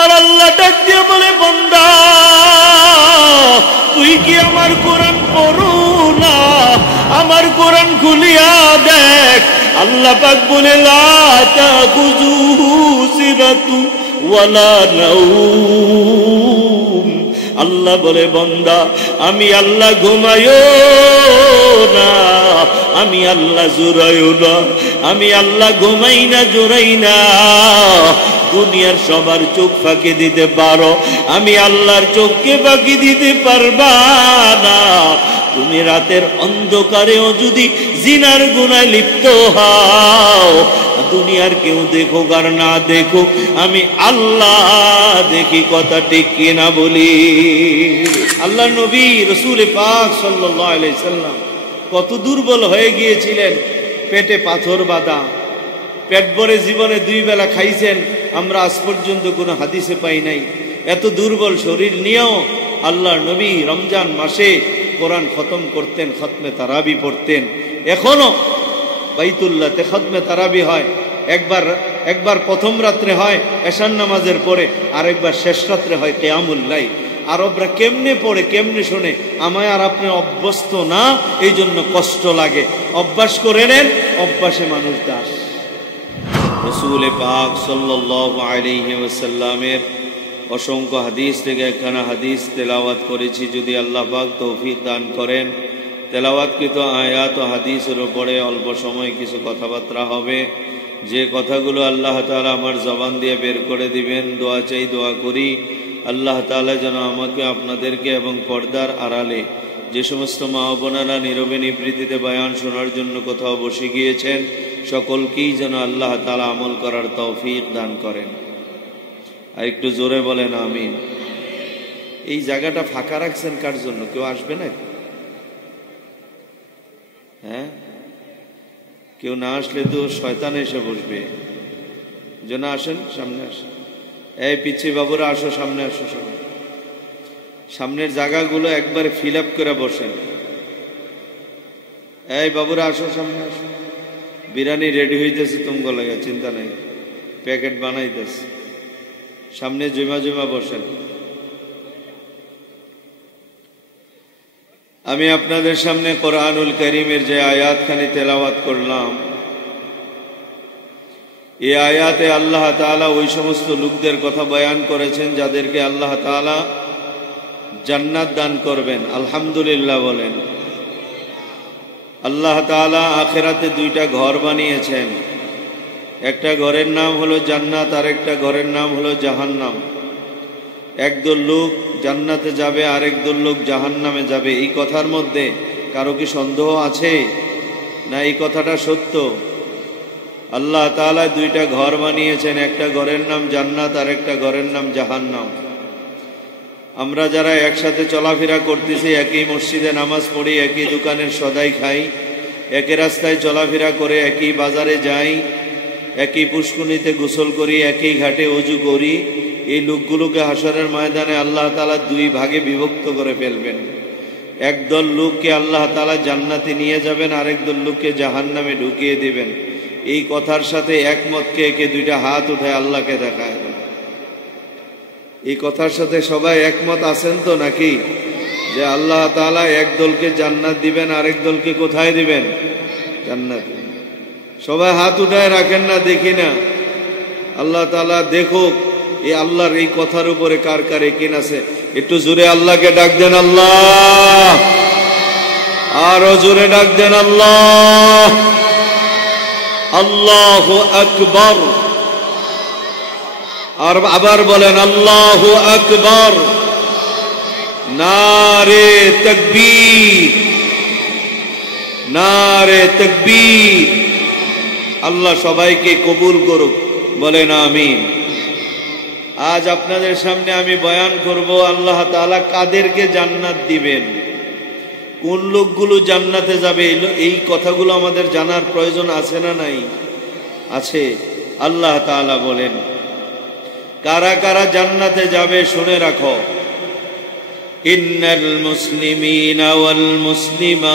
আমার আল্লাহ ডাক দিয়ে বলে, বান্দা তুই কি আমার কোরআন পড়ো না? আমার কোরআন খুলিয়া দেখ। আল্লাহ পাক বলে, লা তাখুযুহু সিরাতু ওয়ালা নাওম। আল্লাহ বলে, বান্দা আমি আল্লাহ ঘুমায়ও না, আমি আল্লাহ জোরাইও না, আমি আল্লাহ ঘুমাই না, জোরাই না। দুনিয়ার সবার চোখ ফাঁকি দিতে পারো, আমি আল্লাহর চোখকে ফাঁকি দিতে পারবা না। তুমি রাতের অন্ধকারেও যদি জিনার গুনায় লিপ্ত হও, দুনিয়ার কেউ দেখুক আর না দেখুক, আমি আল্লাহ দেখি। কথা ঠিক কিনা বলি? আল্লাহ নবী রাসূল পাক সাল্লাল্লাহু আলাইহি সাল্লাম কত দুর্বল হয়ে গিয়েছিলেন, পেটে পাথর বাঁধা, পেট ভরে জীবনে 2 বেলা খাইছেন, আমরা আজ পর্যন্ত কোনো হাদিসে পাই নাই। এত দুর্বল শরীর নিয়েও আল্লাহ নবী রমজান মাসে কোরআন খতম করতেন, খতমে তারাবি পড়তেন। এখনো বাইতুল্লাহতে খতমে তারাবি হয়, একবার প্রথম রাত্রে হয় এশার নামাজের পরে, আরেকবার শেষ রাত্রে হয় কিয়ামুল লাইল। আরবরা কেমনে পড়ে, কেমনে শোনে, আমায় আর আপনি অভ্যস্ত না, এই জন্য কষ্ট লাগে। অভ্যাস করে নেন, অভ্যাসে মানুষ দাস। রাসূল পাক সাল্লাল্লাহু আলাইহি ওয়াসাল্লামের অসংখ্য হাদিস থেকে একখানা হাদিস তেলাওয়াত করেছি। যদি আল্লাহ পাক তৌফিক দান করেন, তেলাওয়াতকৃত আয়াত ও হাদিসের উপরে অল্প সময় কিছু কথাবার্তা হবে। যে কথাগুলো আল্লাহ তাআলা আমার জবান দিয়ে বের করে দিবেন, দোয়া চাই, দোয়া করি আল্লাহ তাআলা যেন আমাকে, আপনাদেরকে এবং পর্দার আড়ালে যে সমস্ত মা ও বোনেরা নীরবে নিবৃত্তিতে বয়ান শোনার জন্য কোথাও বসে গিয়েছেন, সকলকেই যেন আল্লাহ তাআলা আমল করার তৌফিক দান করেন। আর একটু জোরে বলেন আমিন। এই জায়গাটা ফাঁকা রাখছেন কার জন্য? কেউ আসবে না? হ্যাঁ, কেউ না আসলে তো শয়তান এসে বসবে। যেন আসেন, সামনে আসেন। এই পিছিয়ে বাবুরা আসো, সামনে আসো। সামনের জায়গাগুলো একবারে ফিল আপ করে বসেন। এই বাবুরা আসো, সামনে আসো। বিরিয়ানি রেডি হইতেছে, তোমাকে লাগে চিন্তা নাই, প্যাকেট বানাইতেছে। সামনে জমা জমা বসেন। আমি আপনাদের সামনে কোরআনুল কারীমের যে আয়াতখানি তেলাওয়াত করলাম, এই আয়াতে আল্লাহ তাআলা ওই সমস্ত লোকদের কথা বয়ান করেছেন যাদেরকে আল্লাহ তাআলা জান্নাত দান করবেন। আলহামদুলিল্লাহ বলেন। আল্লাহ তাআলা আখিরাতে 2টা ঘর বানিয়েছেন। একটা ঘরের নাম হলো জান্নাত, আর একটা ঘরের নাম হলো জাহান্নাম। একদল লোক জান্নাতে যাবে, আরেক দল লোক জাহান্নামে যাবে। এই কথার মধ্যে কারো কি সন্দেহ আছে? না, এই কথাটা সত্য। আল্লাহ তাআলা 2টা ঘর বানিয়েছেন, একটা ঘরের নাম জান্নাত, আর একটা ঘরের নাম জাহান্নাম। আমরা যারা একসাথে চলাফেরা করতেছি, একই মসজিদে নামাজ পড়ি, একই দোকানের সদাই খাই, একই রাস্তায় চলাফেরা করে, একই বাজারে যাই, একই পুষ্করিণীতে গোসল করি, একই ঘাটে ওযু করি, এই লোকগুলোকে হাসরের ময়দানে আল্লাহ তাআলা 2 ভাগে বিভক্ত করে ফেলবেন। একদল লোককে আল্লাহ তাআলা জান্নাতে নিয়ে যাবেন, আরেক দল লোককে জাহান্নামে ঢুকিয়ে দিবেন। এই কথার সাথে একমত কে কে? 2টা হাত উঠায় আল্লাহকে দেখায়। এই কথার সাথে সবাই একমত আছেন তো নাকি? যে আল্লাহ তাআলা এক দলকে জান্নাত দিবেন, আরেক দলকে কোথায় দিবেন? জান্নাত। সবাই হাত উঠায় রাখেন না, দেখি না। আল্লাহ তাআলা দেখুক এই আল্লাহর এই কথার উপরে কার কার ইয়াকিন আছে। একটু জোরে আল্লাহকে ডাক দেন, আল্লাহ। আরো জোরে ডাক দেন, আল্লাহ। আল্লাহু আকবার। আর আবার বলেন, আল্লাহু আকবার। নারে তাকবীর, নারে তাকবীর। আল্লাহ সবাইকে কবুল করুক, বলেন আমিন। আজ আপনাদের সামনে আমি বয়ান করব আল্লাহ তাআলা কাদেরকে জান্নাত দিবেন, কোন লোকগুলো জান্নাতে যাবে। এই কথাগুলো আমাদের জানার প্রয়োজন আছে না নাই? আছে। আল্লাহ তাআলা বলেন কারা কারা জান্নাতে যাবে শুনে রাখো। ইন্নাল মুসলিমিনা ওয়াল মুসলিমাত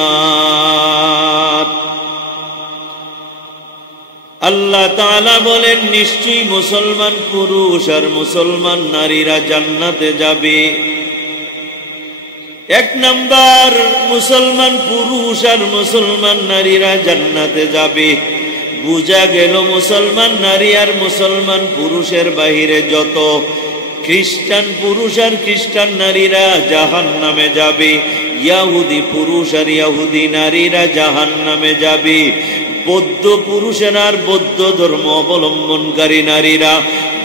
আল্লাহ তাআলা বলেন, নিশ্চয়ই মুসলমান পুরুষ আর মুসলমান নারীরা জান্নাতে যাবে। এক নাম্বার, মুসলমান পুরুষ আর মুসলমান নারীরা জান্নাতে যাবে। বুঝা গেল মুসলমান নারী আর মুসলমান পুরুষের বাহিরে যত খ্রিস্টান পুরুষ আর খ্রিস্টান নারীরা জাহান্নামে যাবে, ইহুদি পুরুষ আর ইহুদি নারীরা জাহান্নামে যাবে, বৌদ্ধ পুরুষের আর বৌদ্ধ ধর্ম অবলম্বনকারী নারীরা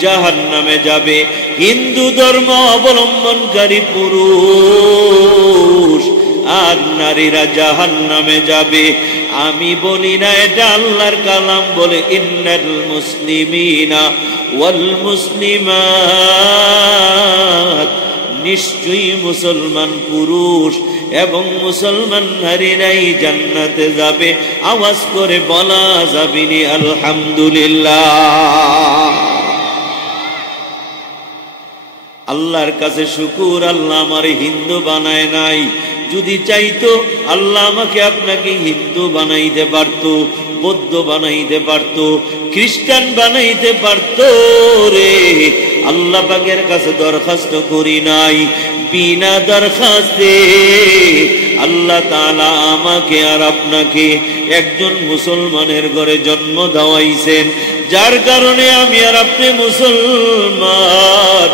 জাহান্নামে যাবে, হিন্দু ধর্ম অবলম্বনকারী পুরুষ আর নারীরা জাহান্নামে যাবে। আমি বলি না, এটা আল্লাহর কালাম বলে, ইন্নাল মুসলিমিনা ওয়াল মুসলিমাত, নিশ্চয়ই মুসলমান পুরুষ এবং মুসলমান নারীরাই জান্নাতে যাবে। আওয়াজ করে বলা যাবেনি আলহামদুলিল্লাহ। আল্লাহর কাছে শুকুর, আল্লাহ আমারে হিন্দু বানায় নাই। যদি চাইতো আল্লাহ আমাকে আপনাকে হিন্দু বানাইতে পারত, বৌদ্ধ বানাইতে পারত, খ্রিস্টান বানাইতে পারত রে। আল্লাহ পাকের কাছে দরখাস্ত করি নাই, বিনা দরখাস্তে আল্লাহ তাআলা আমাকে আর আপনাকে একজন মুসলমানের ঘরে জন্ম দেওয়াইছেন, যার কারণে আমি আর আপনি মুসলমান।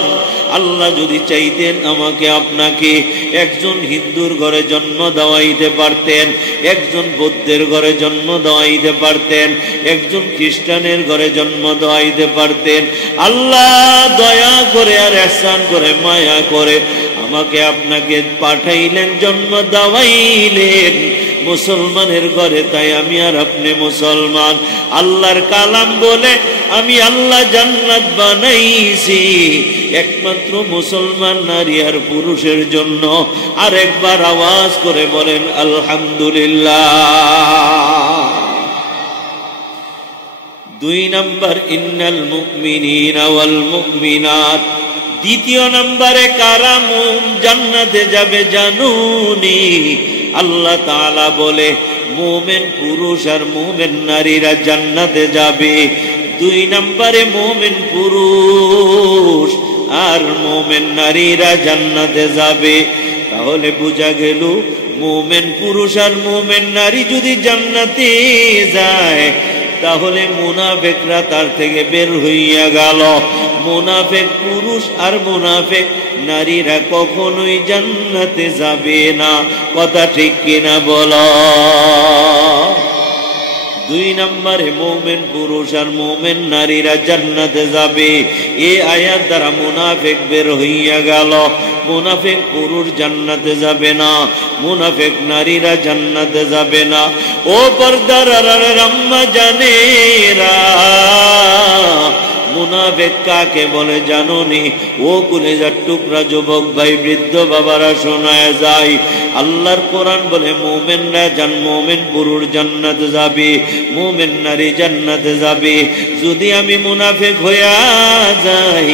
আল্লাহ যদি চাইতেন আমাকে আপনাকে একজন হিন্দুর ঘরে জন্ম দেওয়াইতে পারতেন, একজন বৌদ্ধের ঘরে জন্ম দেওয়াইতে পারতেন, একজন খ্রিস্টানের ঘরে জন্ম দেওয়াইতে পারতেন। আল্লাহ দয়া করে আর ইহসান করে মায়া করে আমাকে আপনাকে পাঠাইলেন, জন্ম দেওয়াইলেন মুসলমানের ঘরে, তাই আমি আর আপনি মুসলমান। আল্লাহর কালাম বলে আমি আল্লাহ জান্নাত বানাইছি একমাত্র মুসলমান নারী আর পুরুষের জন্য। আর একবার আওয়াজ করে বলেন আলহামদুলিল্লাহ। দুই নাম্বার, ইন্নাল মুমিনিনা ওয়াল মুমিনাত। দ্বিতীয় নম্বরে কারা জান্নাতে যাবে জানুনি? আল্লাহ তাআলা বলে মুমিন পুরুষ আর মুমিন নারীরা জান্নাতে যাবে। দুই নম্বরে মুমিন পুরুষ আর মুমিন নারীরা জান্নাতে যাবে। তাহলে বোঝা গেল মুমিন পুরুষ আর মুমিন নারী যদি জান্নাতে যায়, তাহলে মুনাফিকরা তার থেকে বের হইয়া গেল। মুনাফিক পুরুষ আর মুনাফিক নারীরা কখনোই জান্নাতে যাবে না। কথা ঠিক কিনা বলো? দুই নম্বরে মুমিন পুরুষ আর মুমিন নারীরা জান্নাতে যাবে। এই আয়াত দ্বারা মুনাফিক বের হইয়া গেল। মুনাফিক পুরুষ জান্নাতে যাবে না, মুনাফিক নারীরা জান্নাতে যাবে না। ও পর্দার আড়ালের আম্মা জানেরা, মুনাফিক কাকে বলে জানোনি? ও কলিজার টুকরা যুবক ভাই, বৃদ্ধ বাবারা শোনায় যায়, আল্লাহর কোরআন বলে মুমিনরা মুমিন পুরুষ জান্নাতে যাবে, মুমিন নারী জান্নাতে যাবে। যদি আমি মুনাফিক হইয়া যাই,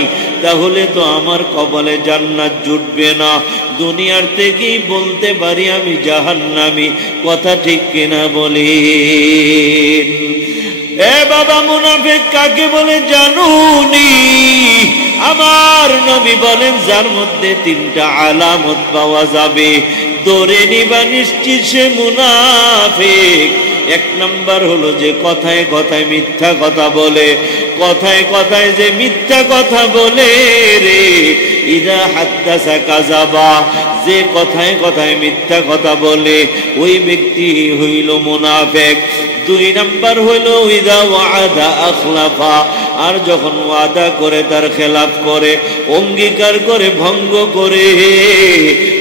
তাহলে তো আমার কপালে জান্নাত জুটবে না। দুনিয়ার থেকেই বলতে পারি আমি জাহান্নামী। কথা ঠিক কিনা বলি? এ বাবা, মুনাফিক কাকে বলে জানুনি? আমার নবী বলেন, যার মধ্যে তিনটা আলামত পাওয়া যাবে, ধরে নিবা নিশ্চিত সে মুনাফিক। এক নাম্বার হলো যে কথায় কথায় মিথ্যা কথা বলে। কথায় কথায় যে মিথ্যা কথা বলে রে, ইদা হাদ্দাসা কাযাবা, যে কথায় কথায় মিথ্যা কথা বলে ওই ব্যক্তি হইল মুনাফিক। দুই নাম্বার হইল ইদা ওয়াদা আখলাফা, আর যখন ওয়াদা করে তার খেলাফ করে, অঙ্গীকার করে ভঙ্গ করে,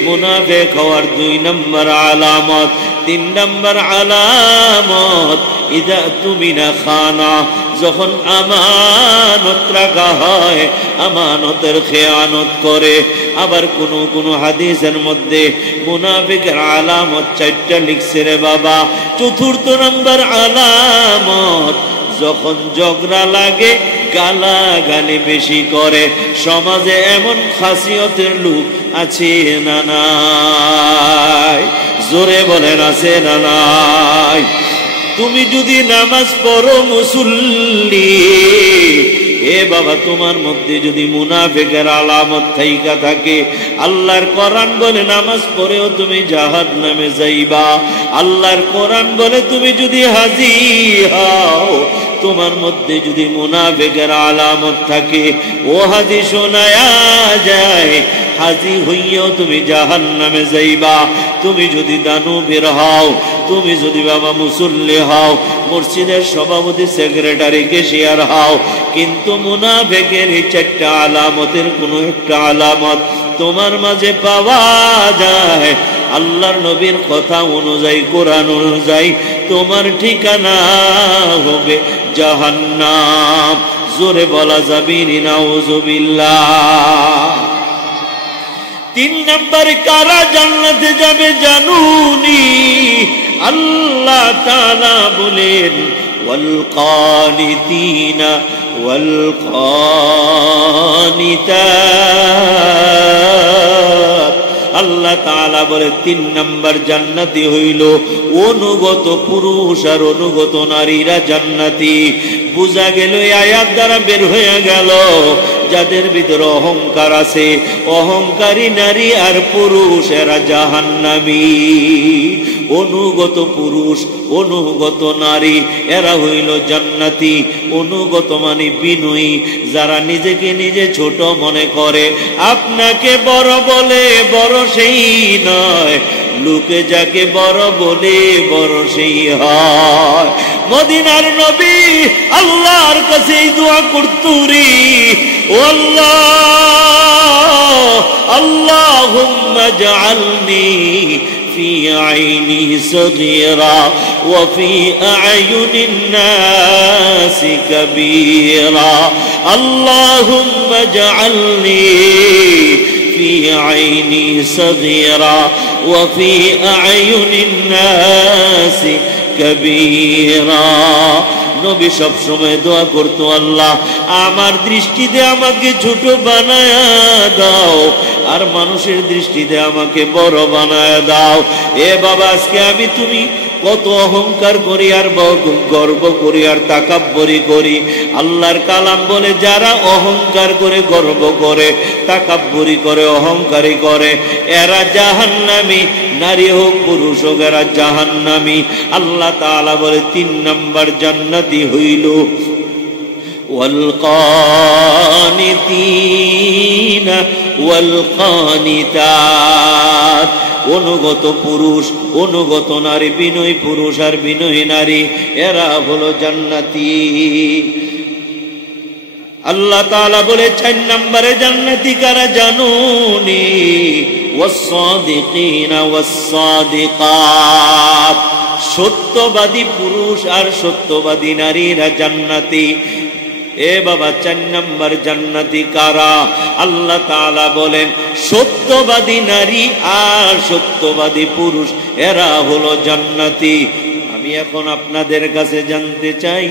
মুনাফিক হওয়ার দুই নাম্বার আলামত। তিন নাম্বার আলামত ইদা তুমিনা খানা, যখন আমানত রাখা হয় আমানতের খেয়ানত করে। আবার কোন কোন হাদিসের মধ্যে মুনাফিকের আলামত 4টা লিখছে রে বাবা। চতুর্থ নাম্বার আলামত, যখন ঝগড়া লাগে গালাগালি বেশি করে। সমাজে এমন খাসিয়তের লোক আছে না নাই? জোরে বলেন আছে না নাই? তুমি যদি নামাজ পড়ো মুসল্লি, এ বাবা তোমার মধ্যে যদি মুনাফিকের আলামত থাইকা থাকে, আল্লাহর কোরআন বলে নামাজ পড়েও তুমি জাহান্নামে যাইবা। আল্লাহর কোরআন বলে তুমি যদি হাজি হও, তোমার মধ্যে যদি মুনাফিকের আলামত থাকে, ও হাজি শোনায়া যায়, হাজি হইয়াও তুমি জাহান্নামে যাইবা। তুমি যদি দানবীর হও, তুমি যদি বাবা মুসল্লি হও, মসজিদের সভাপতি সেক্রেটারি কেশিয়ার হও, কিন্তু মুনাফিকের এই চারটা আলামতের কোনো একটা আলামত তোমার মাঝে পাওয়া যায়, আল্লাহর নবীর কথা অনুযায়ী, কোরআন অনুযায়ী তোমার ঠিকানা হবে জাহান্নাম। জোরে বলা যাবে নাউযুবিল্লাহ। 3 নম্বরে কারা জান্নাতে যাবে জানুনি? আল্লাহ তাআলা বলেন ওয়াল কানিতিনা ওয়াল কানিতাত। আল্লাহ তাআলা বলে 3 নম্বর জান্নাতি হইল অনুগত পুরুষ আর অনুগত নারীরা জান্নাতি। বুঝা গেল, আয়াত দ্বারা বের হয়ে গেল যাদের ভিতরে অহংকার আছে, অহংকারী নারী আর পুরুষ এরা জাহান্নামী। অনুগত পুরুষ, অনুগত নারী এরা হইল জান্নাতি। অনুগত মানে বিনয়ী, যারা নিজেকে নিজে ছোট মনে করে, আপনাকে বড় বলে বড় সেই নয়, লোকে যাকে বড় বলে বড় সেই হয়। মদিনার নবী আল্লাহর কাছে দোয়া করতুরি, ও আল্লাহ, আল্লাহুম্মা জাআলনি في عيني صغيرا وفي أعين الناس كبيرا اللهم اجعلني في عيني صغيرا وفي أعين الناس كبيرا। নবী সব সময় দোয়া করতো, আল্লাহ আমার দৃষ্টিতে আমাকে ছোট বানায় দাও, আর মানুষের দৃষ্টিতে আমাকে বড় বানায় দাও। এ বাবা, আজকে আমি তুমি কত অহংকার করি আর গর্ব করি আর তাকাব্বুরি করি। আল্লাহর কালাম বলে যারা অহংকার করে, গর্ব করে, তাকাব্বুরি করে, অহংকারী করে, এরা জাহান্নামী। নারী হোক পুরুষ হোক, এরা জাহান্নামী। আল্লাহ তাআলা বলে 3 নম্বর জান্নাতি হইল ওয়াল কানিতিনা ওয়াল কানিতাত। অনুগত পুরুষ, অনুগত নারী, বিনয়ী পুরুষ আর বিনয়ী নারী এরা হলো জান্নাতি। আল্লাহ তাআলা বলে 4 নম্বরে জান্নাতি কারা জানুনি? ওয়াস-সাদিকিনা ওয়াস-সাদিকাত। সত্যবাদী পুরুষ আর সত্যবাদী নারীরা জান্নাতি। এ বাবা, 4 নম্বর জান্নাতি কারা? আল্লাহ তাআলা বলেন সত্যবাদী নারী আর সত্যবাদী পুরুষ এরা হলো জান্নাতি। আমি এখন আপনাদের কাছে জানতে চাই,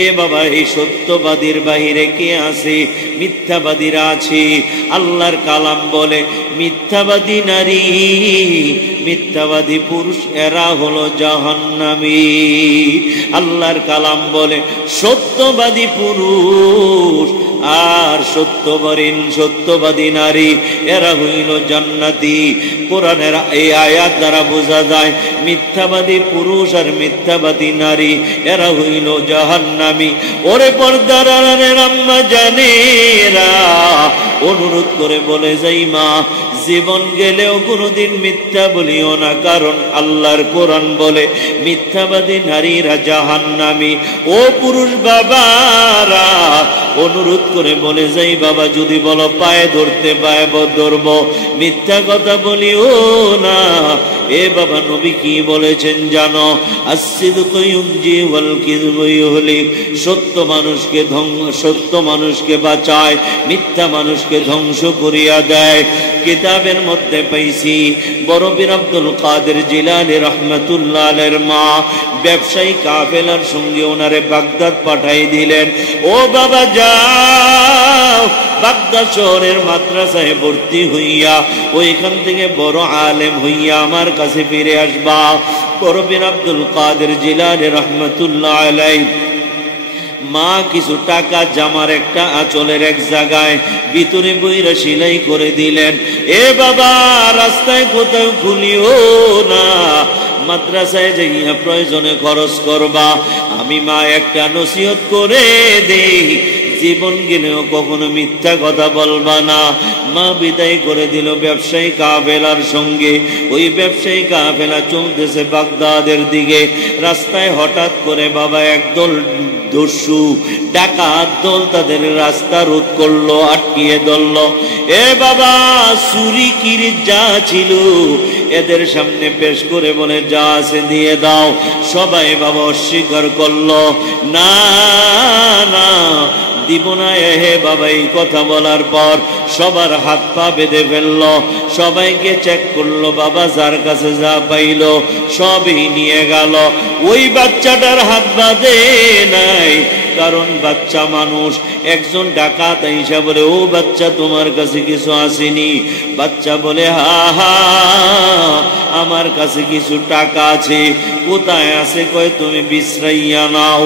এ বাবা, এই সত্যবাদীর বাহিরে কে আছে? মিথ্যাবাদীরা আছে। আল্লাহর কালাম বলে মিথ্যাবাদী নারী, মিথ্যাবাদী পুরুষ এরা হলো জাহান্নামী। আল্লাহর কালাম বলে সত্যবাদী পুরুষ আর সত্যবাদী নারী এরা হইল জান্নাতি। কোরআনের এই আয়াত দ্বারা বোঝা যায় মিথ্যাবাদী পুরুষ আর মিথ্যাবাদী নারী এরা হইল জাহান্নামী। ওরে পর্দার আড়ালের আম্মা জানেরা, অনুরোধ করে বলে যাই মা, জীবন গেলেও কোনোদিন মিথ্যা বলিও না, কারণ আল্লাহর কোরআন বলে মিথ্যাবাদী নারীরা জাহান্নামী। ও পুরুষ বাবারা, অনুরোধ করে বলে যাই বাবা, যদি বলো পায়ে ধরতে পায়ে ধরব, মিথ্যা কথা বলিও না। এ বাবা, নবী কি বলেছেন জানো? আস-সিদকু ইউনজি ওয়াল কিযবু ইউহলিক। সত্য মানুষকে বাঁচায়, মিথ্যা মানুষকে ধ্বংস করিয়া দেয়। কিতাবের মধ্যে পাইছি বড় পীর আব্দুল কাদের জিলানী রাহমাতুল্লাহ আলাইহির মা ব্যবসায়ী কাফেলার সঙ্গে ওনারে বাগদাদ পাঠাই দিলেন। ও বাবা যাও বাগদাদ শহরের মাদ্রাসায় ভর্তি হইয়া ওইখান থেকে বড় আলেম হইয়া আমার কাছে ফিরে আসবা। বড় পীর আব্দুল কাদের জিলানী রাহমাতুল্লাহ আলাইহি মা কিছু টাকা জামার একটা আঁচলের এক জায়গায় ভিতরে বইরা সেলাই করে দিলেন। এ বাবা রাস্তায় কোথাও খুলিও না, মাদ্রাসায় যাইয়া প্রয়োজনে খরচ করবা। আমি মা একটা নসিহত করে দেই, জীবন গেলেও কখনো মিথ্যা কথা বলবা না। মা বিদায় করে দিল ব্যবসায়ী কাফেলার সঙ্গে। ওই ব্যবসায়ী কাফেলা চলতেছে বাগদাদের দিকে। রাস্তায় হঠাৎ করে বাবা একদল দস্যু ডাকাত দল তাদের রাস্তা রোধ করলো, আটকিয়ে ধরল। এ বাবা চুরি কিরি যা ছিল এদের সামনে পেশ করে বলে যা আছে দিয়ে দাও। সবাই বাবা অস্বীকার করলো, না না দিব না। হে বাবা এই কথা বলার পর সবার হাত পা বেঁধে ফেললো, সবাইকে চেক করলো। বাবা যার কাছে যা পাইল সবই নিয়ে গেল। ওই বাচ্চাটার হাত বাঁধে নাই, কারণ বাচ্চা মানুষ। একজন ডাকাত আইসা বলে, ও বাচ্চা তোমার কাছে কিছু আসেনি? বাচ্চা বলে, হা হা আমার কাছে কিছু টাকা আছে। কোথায় আছে? কয় তুমি বিশ্রাইয়া নাও।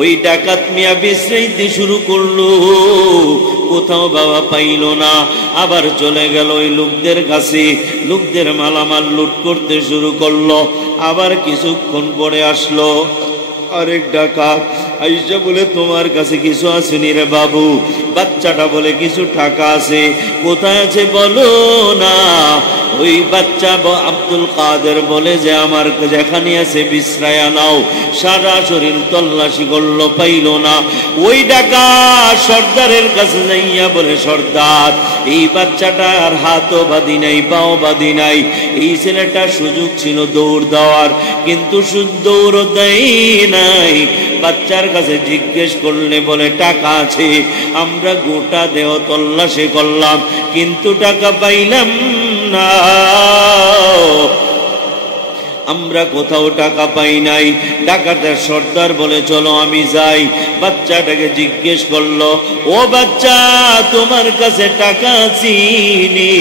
ওই ডাকাত মিয়া বিশ্রাইতে শুরু করলো, কোথাও বাবা পাইল না। আবার চলে গেল ওই লোকদের কাছে, লোকদের মালামাল লুট করতে শুরু করলো। আবার কিছুক্ষণ পরে আসলো আরেক ডাকাত আইসা বলে, তোমার কাছে কিছু আসেনি রে বাবু? বাচ্চাটা বলে, কিছু টাকা আছে। কোথায় আছে বলো না। ওই বাচ্চা আব্দুল কাদের বলে যে আমার যেখানে আছে বিশ্রায়া নাও। সারা শরীর তল্লাশি করলো, পাইল না। ওই ডাকাত সর্দারের কাছে যাইয়া বলে, সর্দার এই বাচ্চাটার হাতও বাঁধি নাই, পাও বাঁধি নাই। এই ছেলেটার সুযোগ ছিল দৌড় দেওয়ার, কিন্তু দৌড় দেয় নাই। বাচ্চার কাছে জিজ্ঞেস করলে বলে টাকা আছে। আমরা গোটা দেহ তল্লাশি করলাম, কিন্তু টাকা পাইলাম না। আমরা কোথাও টাকা পাই নাই। ডাকাতের সর্দার বলে, চলো আমি যাই। বাচ্চাটাকে জিজ্ঞেস করলো, ও বাচ্চা তোমার কাছে টাকা চিনি?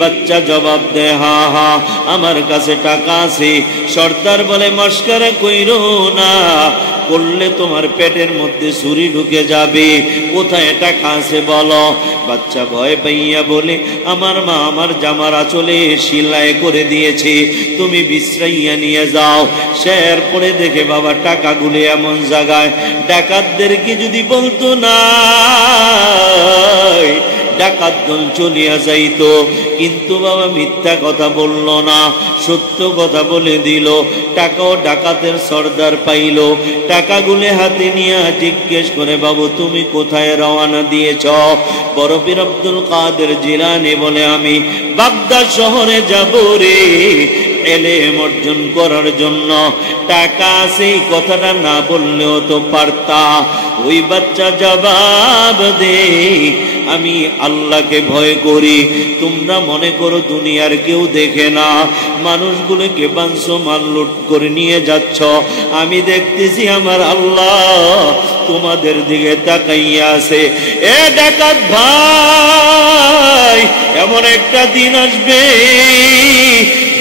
বাচ্চা জবাব দেয়, হা হা আমার কাছে টাকা আছে। সর্দার বলে, মস্করা কইরো না, করলে তোমার পেটের মধ্যে ছুরি ঢুকে যাবে। কোথায় টাকা আছে বলো। বাচ্চা ভয় পাইয়া বলে, আমার মা আমার জামার আঁচলে সেলাই করে দিয়েছে, তুমি বিশ্রাইয়া নিয়ে যাও। শের পরে দেখে বাবা টাকাগুলো এমন জায়গায়, ডাকাতদেরকে যদি বলতো না ডাকাত দল চলিয়া যাইত। কিন্তু বাবা মিথ্যা কথা বলল না, সত্য কথা বলে দিল। টাকাও ডাকাতের সর্দার পাইল। টাকাগুলো হাতে নিয়ে জিজ্ঞেস করে, বাবু তুমি কোথায় রওনা দিয়েছ? বড় পীর আব্দুল কাদের জিলানী বলে, আমি বাগদাদ শহরে যাব রে এলেম অর্জন করার জন্য। টাকা সেই কথাটা না বললেও তো পারতা। ওই বাচ্চা জবাব দে, আমি আল্লাহকে ভয় করি। তোমরা মনে করো দুনিয়ার কেউ দেখে না, মানুষগুলোকে বানসো মাল লুট করে নিয়ে যাচ্ছ। আমি দেখতেছি আমার আল্লাহ তোমাদের দিকে তাকাইয়া আছে। এ ডাকাত ভাই, এমন একটা দিন আসবে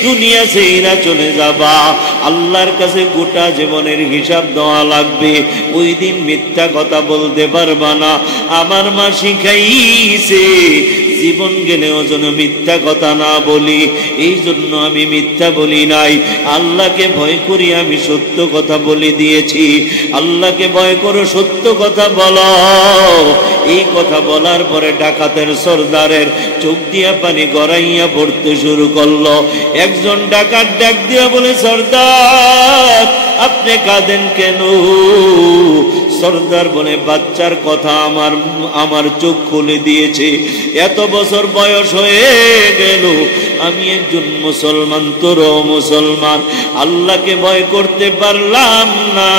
দুনিয়া ছেড়ে চলে যাবা, আল্লাহর কাছে গোটা জীবনের হিসাব দেওয়া লাগবে। ওই দিন মিথ্যা কথা বলতে পারবা না। আমার মা শিখাইছে জীবন গেলেও যেন মিথ্যা কথা না বলি। এই জন্য আমি মিথ্যা বলি নাই। আল্লাহকে ভয় করি, আমি সত্য কথা বলে দিয়েছি। আল্লাহকে ভয় করো, সত্য কথা বলো। এই কথা বলার পরে ডাকাতের সর্দারের চোখ দিয়া পানি গড়াইয়া পড়তে শুরু করলো। একজন ডাকাত ডাক দিয়া বলে, সর্দার আপনি কাঁদেন কেন? সর্দার বলে বাচ্চার কথা আমার চোখ খুলে দিয়েছে। এত বছর বয়স হয়ে গেল, আমি একজন মুসলমান, তোরও মুসলমান, আল্লাহকে ভয় করতে পারলাম না।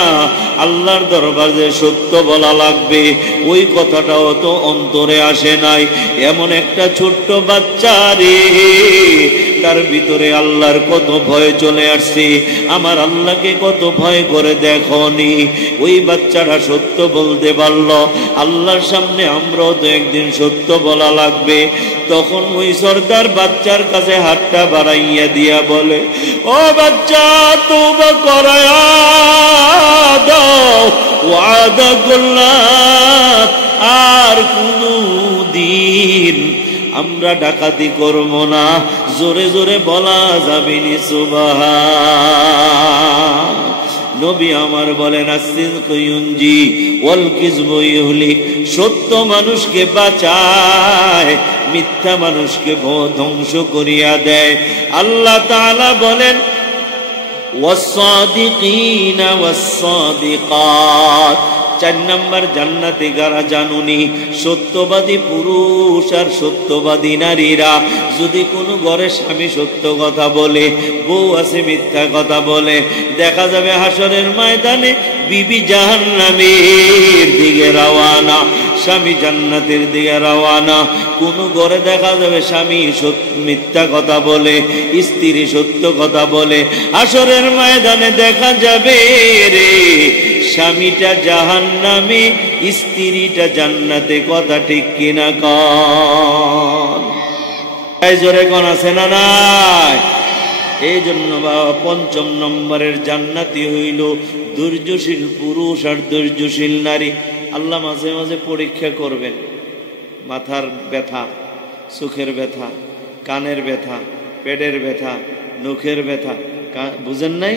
আল্লাহর দরবারে সত্য বলা লাগবে, ওই কথাটাও তো অন্তরে আসে নাই। এমন একটা ছোট্ট বাচ্চা রে, তার ভিতরে আল্লাহর কত ভয় চলে আসছে। আমার আল্লাহকে কত ভয় করে দেখনি। ওই বাচ্চাটা সত্য বলতে পারল। আল্লাহর সামনে আমরাও তো একদিন সত্য বলা লাগবে। তখন ওই সর্দার বাচ্চার কাছে হাতটা বাড়াইয়া দিয়া বলে, ও বাচ্চা, তওবা করায়া দাও, ওয়াদা করলাম আর কোনদিন আমরা ডাকাতি করব না। জোরে জোরে বলা যাবে নি সুবহান। নবী আমার বলেন, আস-সিদকু ইউনজি ওয়াল কিযবু ইহলিক। সত্য মানুষকে বাঁচায়, মিথ্যা মানুষকে ধ্বংস করিয়া দেয়। আল্লাহ তাআলা বলেন, ওয়াস-সাদিকিনা ওয়াস-সাদিকাত। 4 নম্বর জান্নাতে কারা জানুনি? সত্যবাদী পুরুষ আর সত্যবাদী নারীরা। যদি কোনো ঘরে স্বামী সত্য কথা বলে, বউ আছে মিথ্যা কথা বলে, দেখা যাবে হাসরের ময়দানে বিবি জাহান্নামের দিকে রওয়ানা, স্বামী জান্নাতের দিকে রওয়ানা। কোন ঘরে দেখা যাবে স্বামী মিথ্যা কথা বলে, স্ত্রী সত্য কথা বলে, হাসরের ময়দানে দেখা যাবে রে স্বামীটা জাহান্নামে, স্ত্রীটা জান্নাতে। কথা ঠিক কিনা কন? জোরে কোন আছে না নাই? এই জন্য বাবা 5 নম্বরের জান্নাতি হইল ধৈর্যশীল পুরুষ আর ধৈর্যশীল নারী। আল্লাহ মাঝে মাঝে পরীক্ষা করবেন। মাথার ব্যথা, চোখের ব্যথা, কানের ব্যথা, পেটের ব্যথা, নখের ব্যথা, বুঝেন নাই?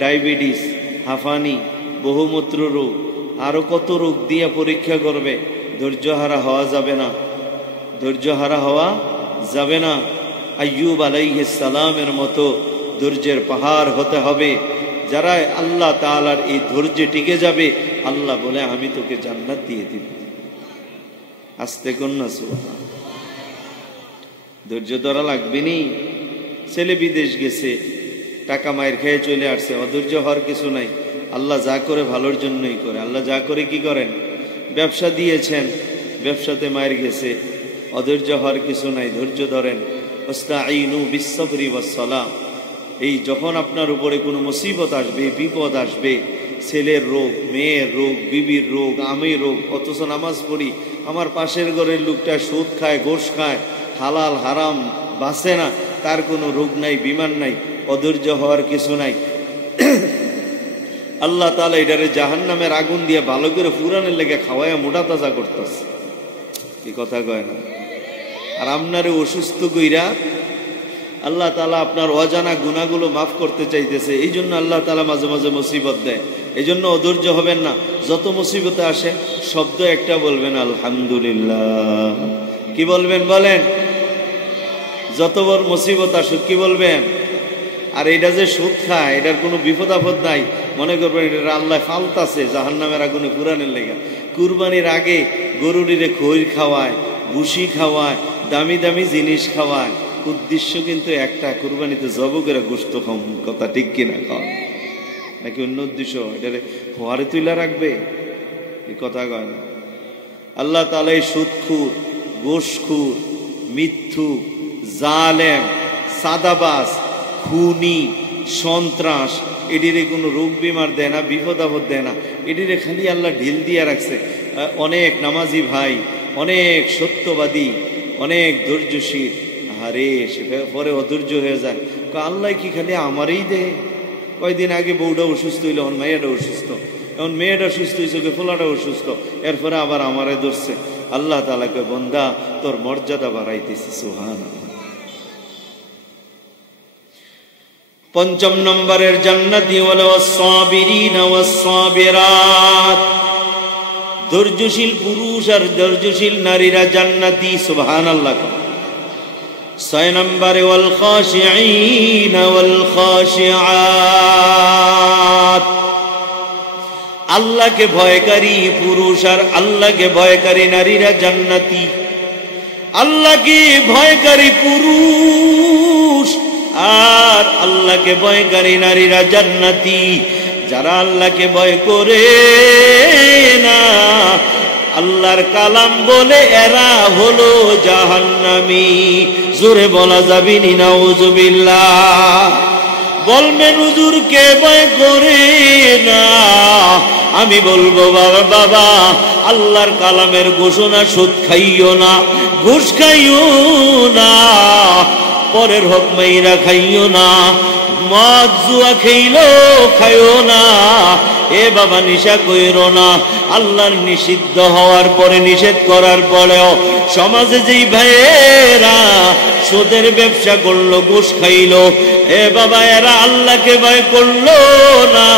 ডায়াবেটিস, হাঁফানি, বহুমূত্র রোগ, আরো কত রোগ দিয়ে পরীক্ষা করবে। ধৈর্যহারা হওয়া যাবে না, ধৈর্যহারা হওয়া যাবে না। আইয়ুব আলাইহিস সালামের মতো ধৈর্যের পাহাড় হতে হবে। যারা আল্লাহ তাআলার এই ধৈর্যে টিকে যাবে, আল্লাহ বলে আমি তোকে জান্নাত দিয়ে দিব। আস্তে কোন না সুবহান। ধৈর্য ধরা লাগবে নি। ছেলে বিদেশ গেছে, টাকা মায়ের খেয়ে চলে আসছে, অধৈর্য হওয়ার কিছু নাই। আল্লাহ যা করে ভালোর জন্যই করে। আল্লাহ যা করে কি করেন? ব্যবসা দিয়েছেন, ব্যবসাতে মায়ের গেছে, অধৈর্য হওয়ার কিছু নাই, ধৈর্য ধরেন। ওয়াস্তাঈনু বিস-সাবরি ওয়াস-সালাহ। এই যখন আপনার উপরে কোনো মুসিবত আসবে, বিপদ আসবে, ছেলের রোগ, মেয়ের রোগ, বিবির রোগ, আমি রোগ, অথচ নামাজ পড়ি, আমার পাশের ঘরের লোকটা সুদ খায়, ঘোষ খায়, হালাল হারাম বাঁচে না, তার কোনো রোগ নাই, বিমান নাই, অধৈর্য হওয়ার কিছু নাই। আল্লাহ তাআলা এটারে জাহান্নামের আগুন দিয়ে ভালো করে ফুরানের লেগে খাওয়াইয়া মোটা তাজা করতেছে। কি কথা কয় না? আর আপনারে অসুস্থ কইরা আল্লাহ তাআলা আপনার অজানা গুনাহগুলো মাফ করতে চাইতেছে। এই জন্য আল্লাহ তাআলা মাঝে মাঝে মুসিবত দেয়। এই জন্য অধৈর্য হবেন না। যত মুসিবতে আসে শব্দ একটা বলবেন, আলহামদুলিল্লাহ। কি বলবেন বলেন? যত বড় মুসিবত আসুক কি বলবেন? আর এটা যে সুদ খায়, এটার কোনো বিপদ আপদ নাই, মনে করবেন এটা আল্লাহ ফালতাছে জাহান্নামের আগুনে পুরানের লেগা। কুরবানির আগে গরুরিরে খৈর খাওয়ায়, ভুসি খাওয়ায়, দামি দামি জিনিস খাওয়ায়। উদ্দেশ্য কিন্তু একটা, কুরবানিতে জব করে গোশত খাম। কথা ঠিক কিনা কন? নাকি অন্য উদ্দেশ্য? এটারে হওয়ারে তুইলা রাখবে? এই কথা কয় না। আল্লাহ তাআলা এই সুদখুর, গোশখুর, মিথ্যু, জালেম, সাদাবাজ, খুনি, সন্ত্রাস, এটিরে কোনো রোগ বিমার দেয় না, বিপদ আপদ দেয় না। এটিরে খালি আল্লাহ ঢিল দিয়া রাখছে। অনেক নামাজি ভাই, অনেক সত্যবাদী, অনেক ধৈর্যশীল, আরে সে পরে অধৈর্য হয়ে যায়। আল্লাহ কি খালি আমারই দেয়? কয়দিন আগে বউটা অসুস্থ হইল, এখন মেয়েটা অসুস্থ, এখন মেয়েটা সুস্থ হয়েছে, ফোলাটা অসুস্থ, এরপরে আবার আমারে ধরছে। আল্লাহ তাআলাকে, বন্দা তোর মর্যাদা বাড়াইতেছি। সুবহানাল্লাহ। 5 নম্বরের জান্নাতি হলো ওয়াস-সাবিরিনা ওয়াস-সাবিরাত। ধৈর্যশীল পুরুষ আর ধৈর্যশীল নারীরা জান্নাতি। সুবহানাল্লাহ। 6 নম্বরে ওয়াল খাশিঈনা ওয়াল খাশিআত। আল্লাহকে ভয়কারী পুরুষ আর আল্লাহকে ভয়কারী নারীরা জান্নাতি। আল্লাহকে ভয়কারী পুরুষ আর আল্লাহকে ভয়কারী নারীরা জান্নাতি। যারা আল্লাহকে ভয় করে না, আল্লাহর কালাম বলে, এরা হলো জাহান্নামী। জোরে বলা যাবে না নাউজুবিল্লাহ। বলবেন হুজুর কে ভয় করে না? আমি বলবো বাবা আল্লাহর কালামের ঘোষণা, সুদ খাইও না, ঘুষ খাইও না, পরের হক মাইরা খাইও না, মদ জুয়া খাইলো খাইও না, এ বাবা নিশা কইরো না। আল্লাহর নিষিদ্ধ হওয়ার পরে, নিষেধ করার পরেও সমাজে যেই ভাইয়েরা সুদের ব্যবসা করলো, ঘুষ খাইলো, এ বাবা এরা আল্লাহকে ভয় করলো না।